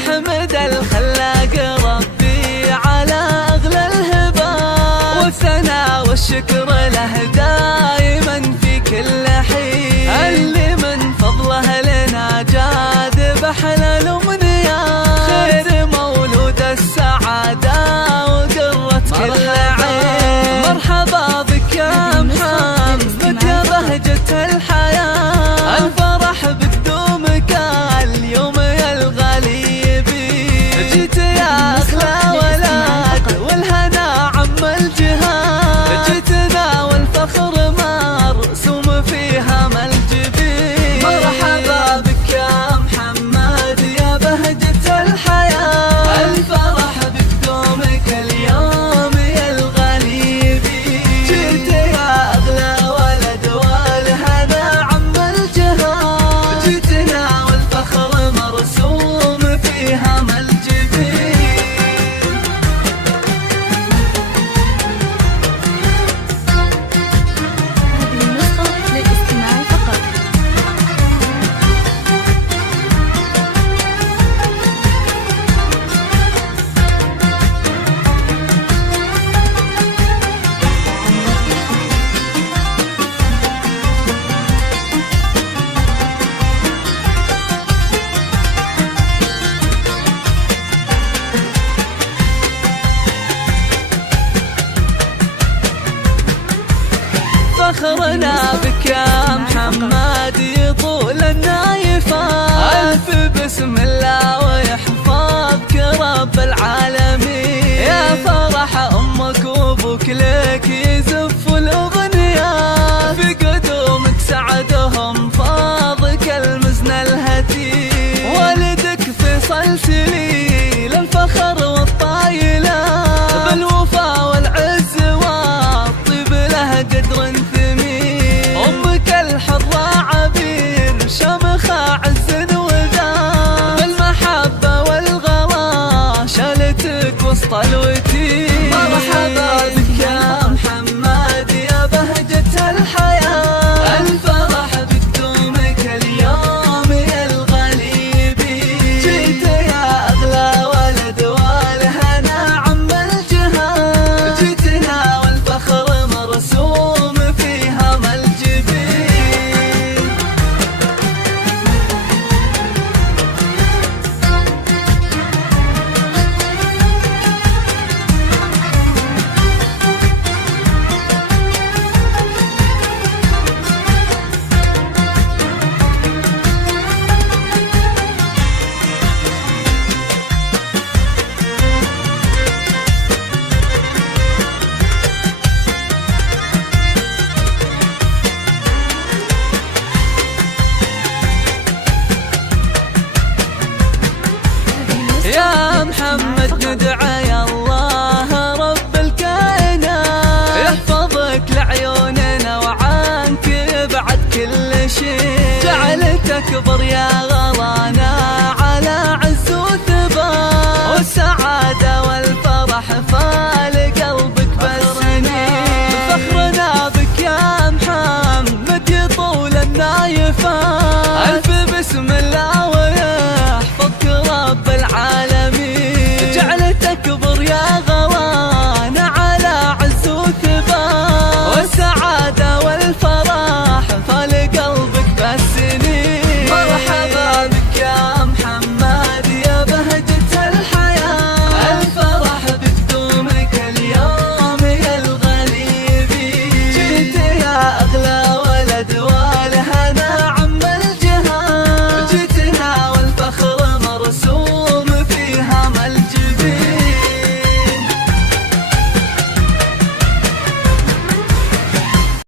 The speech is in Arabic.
نحمد الخلاق ربي على أغلى الهبات، والثناء والشكر له دائما في كل حين، اللي من فضله لنا جاذب أحلى الأمنيات، خير مولود السعادة وقرة كل عين. مرحبا بك يا محمد يا بهجة الحياة، الفرح بقدومك اليوم يا الغالي بي، جيت يا أغلى ولد والهنا عم الجهات، جيتنا والفخر مرسوم فيها الجبين. مرحبا بك يا محمد يا بهجة الحياة، الفرح بقدومك اليوم يا الغالي بي، جيت يا أغلى ولد والهنا عم الجهات، جيتنا والفخر مرسوم فيها الجبين. هذه النسخة للاستماع فقط. فخرنا بك يا محمد يطول النايفات، ألف بسم الله ويحفظك رب العالمين، يا فرح أمك وأبوك لك يزف الأغنيات، في قدومك سعدهم فاضك المزن الهتيف، والدك فيصل سليل الفخر والطايلات، بالوفا والعز والطيب له قدر ثمين، أمك الحرة عبير شمخة عز وذات، بالمحبة والغلا شالتك وسط الوتين. مرحبا بك يا محمد يا بهجة الحياة، الفرح بقدومك اليوم يا الغالي بي، جيت يا أغلى ولد والهنا عم الجهات، جيتنا والفخر مرسوم فيها الجبين. يا محمد ندعى